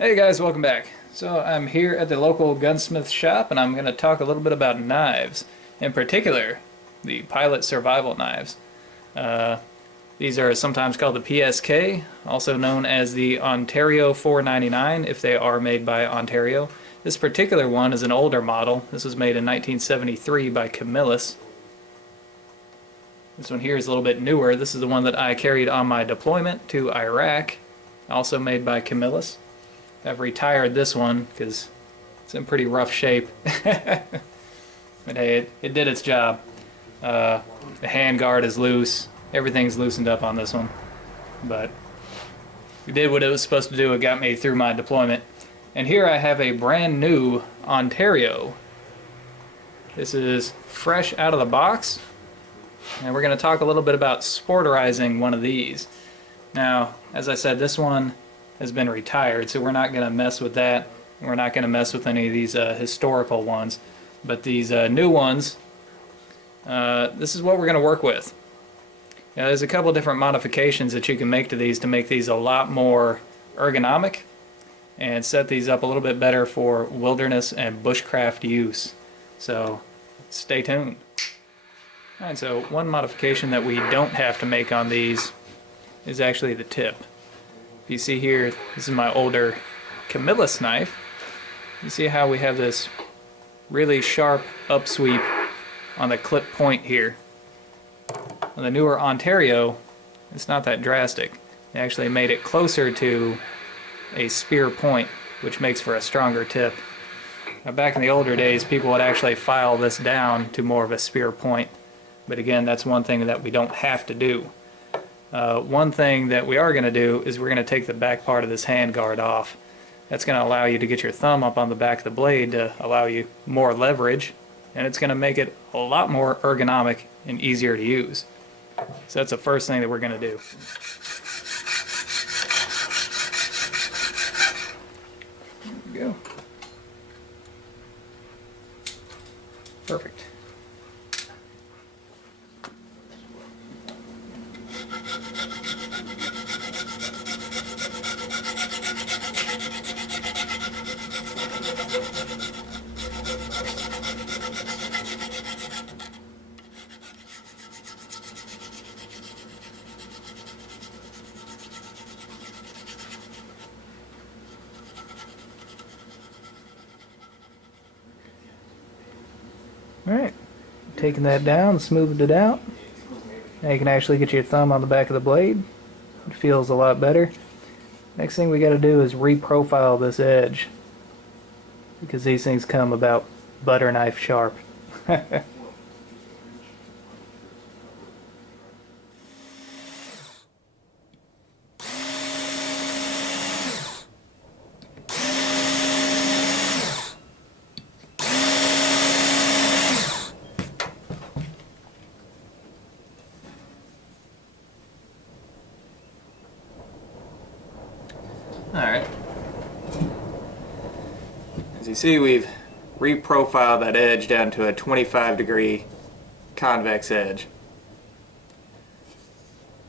Hey guys, welcome back. So I'm here at the local gunsmith shop and I'm going to talk a little bit about knives. In particular, the Pilot Survival Knives. These are sometimes called the PSK, also known as the Ontario 499 if they are made by Ontario. This particular one is an older model. This was made in 1973 by Camillus. This one here is a little bit newer. This is the one that I carried on my deployment to Iraq, also made by Camillus. I've retired this one because it's in pretty rough shape. But hey, it did its job. The handguard is loose. Everything's loosened up on this one. But it did what it was supposed to do. It got me through my deployment. And here I have a brand new Ontario. This is fresh out of the box. And we're going to talk a little bit about sporterizing one of these. Now, as I said, this one has been retired, so we're not going to mess with that. We're not going to mess with any of these historical ones. But these new ones, this is what we're going to work with. Now, there's a couple different modifications that you can make to these to make these a lot more ergonomic and set these up a little bit better for wilderness and bushcraft use. So stay tuned. Alright, so one modification that we don't have to make on these is actually the tip. If you see here, this is my older Camillus knife. You see how we have this really sharp upsweep on the clip point here. On the newer Ontario, it's not that drastic. They actually made it closer to a spear point, which makes for a stronger tip. Now, back in the older days, people would actually file this down to more of a spear point. But again, that's one thing that we don't have to do. One thing that we are going to do is we're going to take the back part of this hand guard off. That's going to allow you to get your thumb up on the back of the blade to allow you more leverage, and it's going to make it a lot more ergonomic and easier to use. So that's the first thing that we're going to do. There we go. Perfect. Alright, taking that down, smoothed it out. Now you can actually get your thumb on the back of the blade. It feels a lot better. Next thing we got to do is reprofile this edge, because these things come about butter knife sharp. Alright. As you see, we've reprofiled that edge down to a 25-degree convex edge.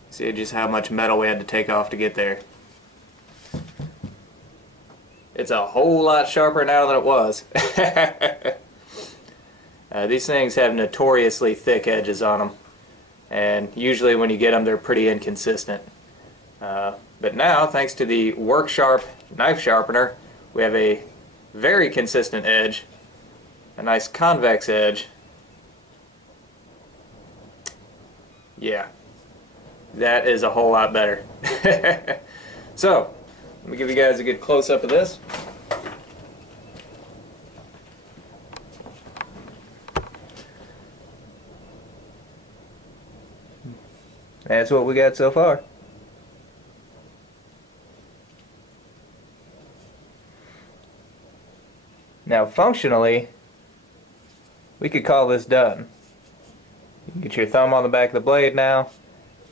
See just how much metal we had to take off to get there. It's a whole lot sharper now than it was. These things have notoriously thick edges on them, and usually when you get them, they're pretty inconsistent. But now, thanks to the Work Sharp knife sharpener, we have a very consistent edge, a nice convex edge. Yeah, that is a whole lot better. So, let me give you guys a good close-up of this. That's what we got so far. Now, functionally, we could call this done. You can get your thumb on the back of the blade now.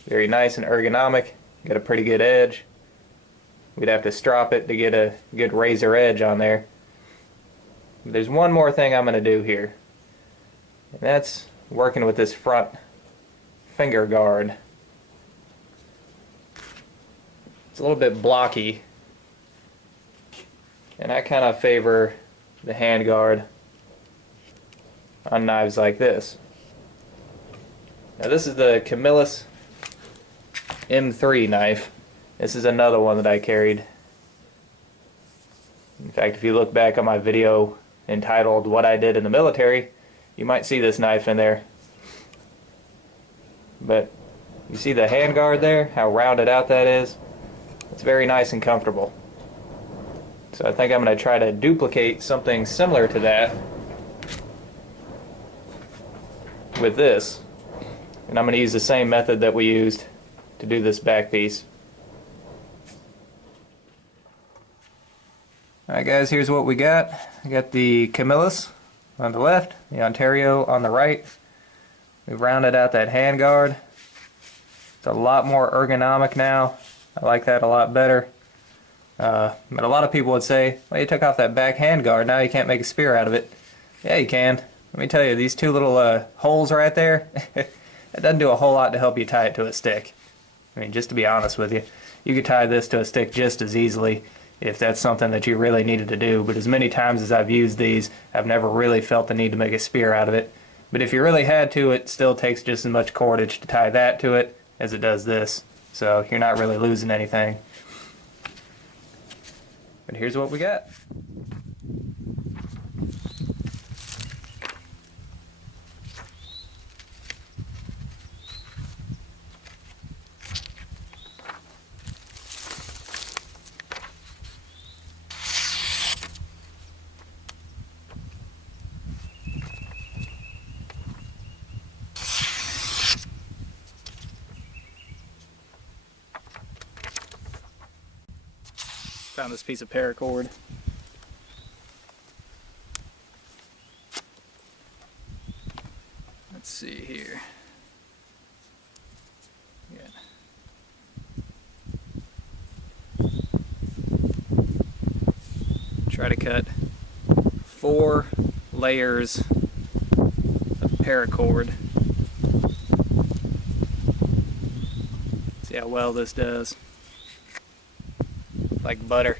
Very nice and ergonomic. Got a pretty good edge. We'd have to strop it to get a good razor edge on there. But there's one more thing I'm going to do here. And that's working with this front finger guard. It's a little bit blocky. And I kind of favor the handguard on knives like this. Now this is the Camillus M3 knife. This is another one that I carried. In fact, if you look back on my video entitled What I Did in the Military, you might see this knife in there. But you see the handguard there, how rounded out that is? It's very nice and comfortable. So I think I'm going to try to duplicate something similar to that with this. And I'm going to use the same method that we used to do this back piece. Alright guys, here's what we got. I got the Camillus on the left, the Ontario on the right. We've rounded out that handguard. It's a lot more ergonomic now. I like that a lot better. But a lot of people would say, well, you took off that back handguard, now you can't make a spear out of it. Yeah, you can. Let me tell you, these two little holes right there, it doesn't do a whole lot to help you tie it to a stick. I mean, just to be honest with you, you could tie this to a stick just as easily if that's something that you really needed to do. But as many times as I've used these, I've never really felt the need to make a spear out of it. But if you really had to, it still takes just as much cordage to tie that to it as it does this. So you're not really losing anything. But here's what we got. Found this piece of paracord. Let's see here. Yeah. Try to cut 4 layers of paracord. See how well this does. Like butter.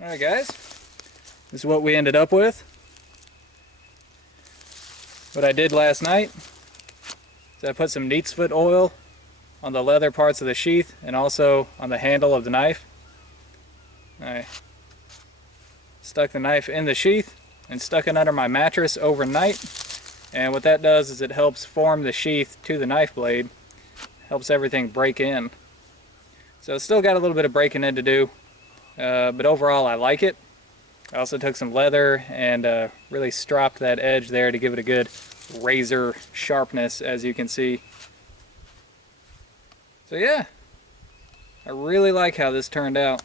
Alright guys, this is what we ended up with. What I did last night is I put some neat's foot oil on the leather parts of the sheath and also on the handle of the knife. I stuck the knife in the sheath and stuck it under my mattress overnight, and what that does is it helps form the sheath to the knife blade, helps everything break in. So it's still got a little bit of breaking in to do, but overall I like it. I also took some leather and really stropped that edge there to give it a good razor sharpness, as you can see. So yeah, I really like how this turned out.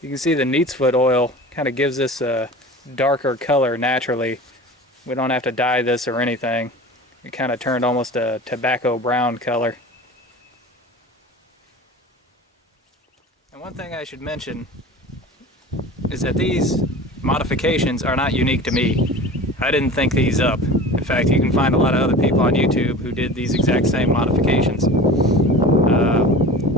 You can see the neat's foot oil kind of gives this a darker color naturally. We don't have to dye this or anything. It kind of turned almost a tobacco brown color. And one thing I should mention is that these modifications are not unique to me. I didn't think these up. In fact, you can find a lot of other people on YouTube who did these exact same modifications.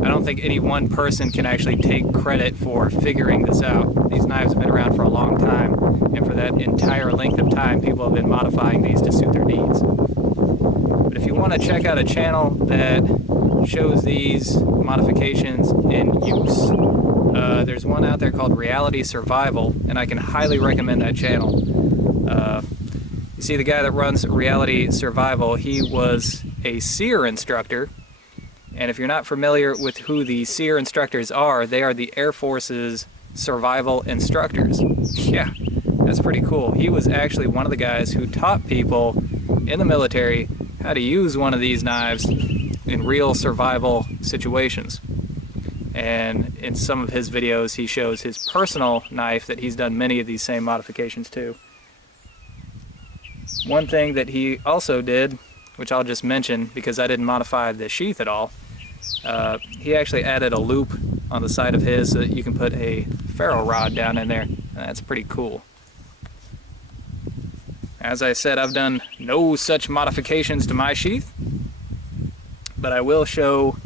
I don't think any one person can actually take credit for figuring this out. These knives have been around for a long time, and for that entire length of time, people have been modifying these to suit their needs. But if you want to check out a channel that shows these modifications in use, there's one out there called Reality Survival, and I can highly recommend that channel. You see, the guy that runs Reality Survival, he was a SEER instructor. And if you're not familiar with who the SEER instructors are, they are the Air Force's survival instructors. Yeah, that's pretty cool. He was actually one of the guys who taught people in the military how to use one of these knives in real survival situations. And in some of his videos, he shows his personal knife that he's done many of these same modifications to. One thing that he also did, which I'll just mention because I didn't modify the sheath at all, he actually added a loop on the side of his so that you can put a ferro rod down in there. That's pretty cool. As I said, I've done no such modifications to my sheath, but I will show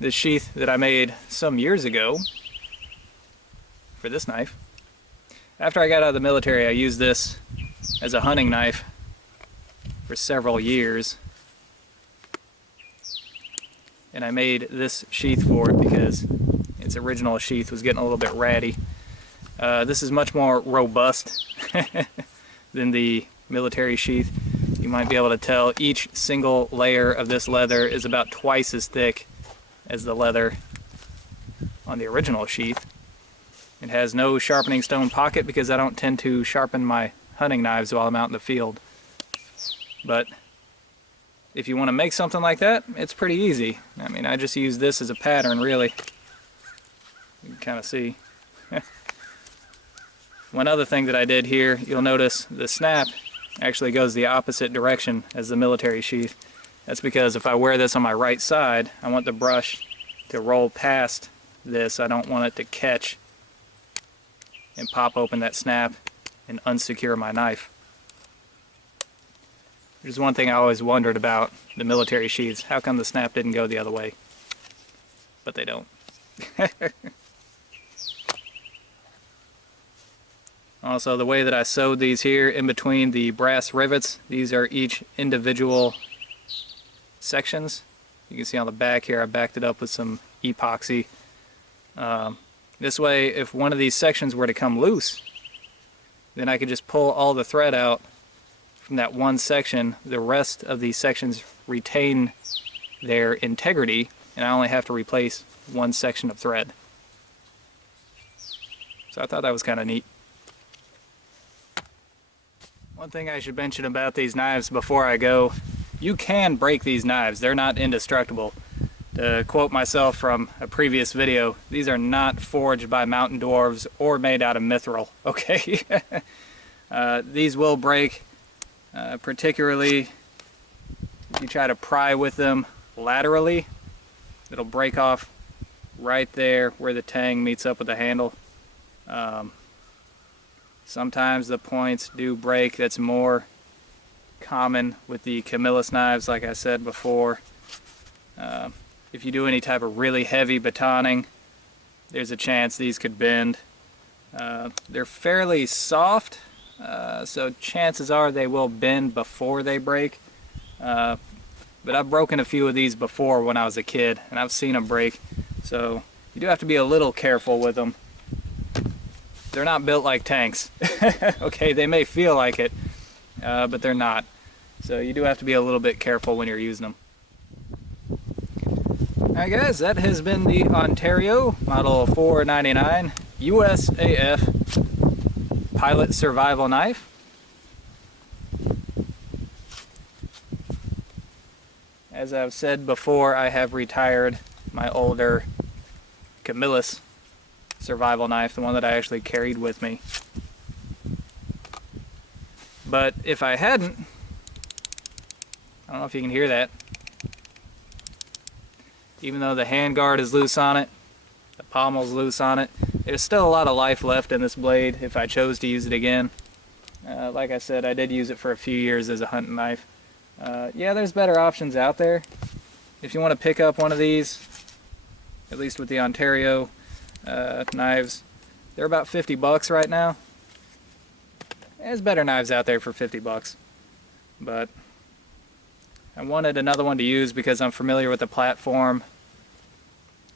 this sheath that I made some years ago for this knife. After I got out of the military, I used this as a hunting knife for several years, and I made this sheath for it because its original sheath was getting a little bit ratty. This is much more robust than the military sheath. You might be able to tell each single layer of this leather is about twice as thick as the leather on the original sheath. It has no sharpening stone pocket because I don't tend to sharpen my hunting knives while I'm out in the field. But if you want to make something like that, it's pretty easy. I mean, I just use this as a pattern, really. You can kind of see. One other thing that I did here, you'll notice the snap actually goes the opposite direction as the military sheath. That's because if I wear this on my right side, I want the brush to roll past this. I don't want it to catch and pop open that snap and unsecure my knife. There's one thing I always wondered about the military sheaths. How come the snap didn't go the other way? But they don't. Also, the way that I sewed these here in between the brass rivets, these are each individual sections. You can see on the back here I backed it up with some epoxy. This way, if one of these sections were to come loose, then I could just pull all the thread out from that one section. The rest of these sections retain their integrity, and I only have to replace one section of thread. So I thought that was kind of neat. One thing I should mention about these knives before I go, you can break these knives. They're not indestructible. To quote myself from a previous video, these are not forged by mountain dwarves or made out of mithril, okay? These will break, particularly if you try to pry with them laterally. It'll break off right there where the tang meets up with the handle. Sometimes the points do break. That's more common with the Camillus knives, like I said before. If you do any type of really heavy batoning, there's a chance these could bend. They're fairly soft, so chances are they will bend before they break. But I've broken a few of these before when I was a kid, and I've seen them break. So you do have to be a little careful with them. They're not built like tanks. Okay, they may feel like it, but they're not. So you do have to be a little bit careful when you're using them. Alright guys, that has been the Ontario Model 499 USAF Pilot Survival Knife. As I've said before, I have retired my older Camillus survival knife, the one that I actually carried with me. But if I hadn't, I don't know if you can hear that, even though the handguard is loose on it, the pommel's loose on it, there's still a lot of life left in this blade if I chose to use it again. Like I said, I did use it for a few years as a hunting knife. Yeah, there's better options out there. If you want to pick up one of these, at least with the Ontario knives, they're about 50 bucks right now. There's better knives out there for 50 bucks. But I wanted another one to use because I'm familiar with the platform.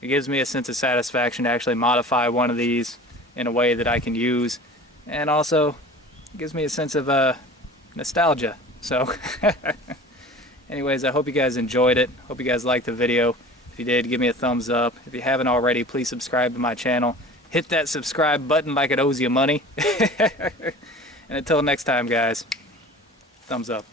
It gives me a sense of satisfaction to actually modify one of these in a way that I can use. And also, it gives me a sense of nostalgia. So, anyways, I hope you guys enjoyed it. Hope you guys liked the video. If you did, give me a thumbs up. If you haven't already, please subscribe to my channel. Hit that subscribe button like it owes you money. And until next time, guys, thumbs up.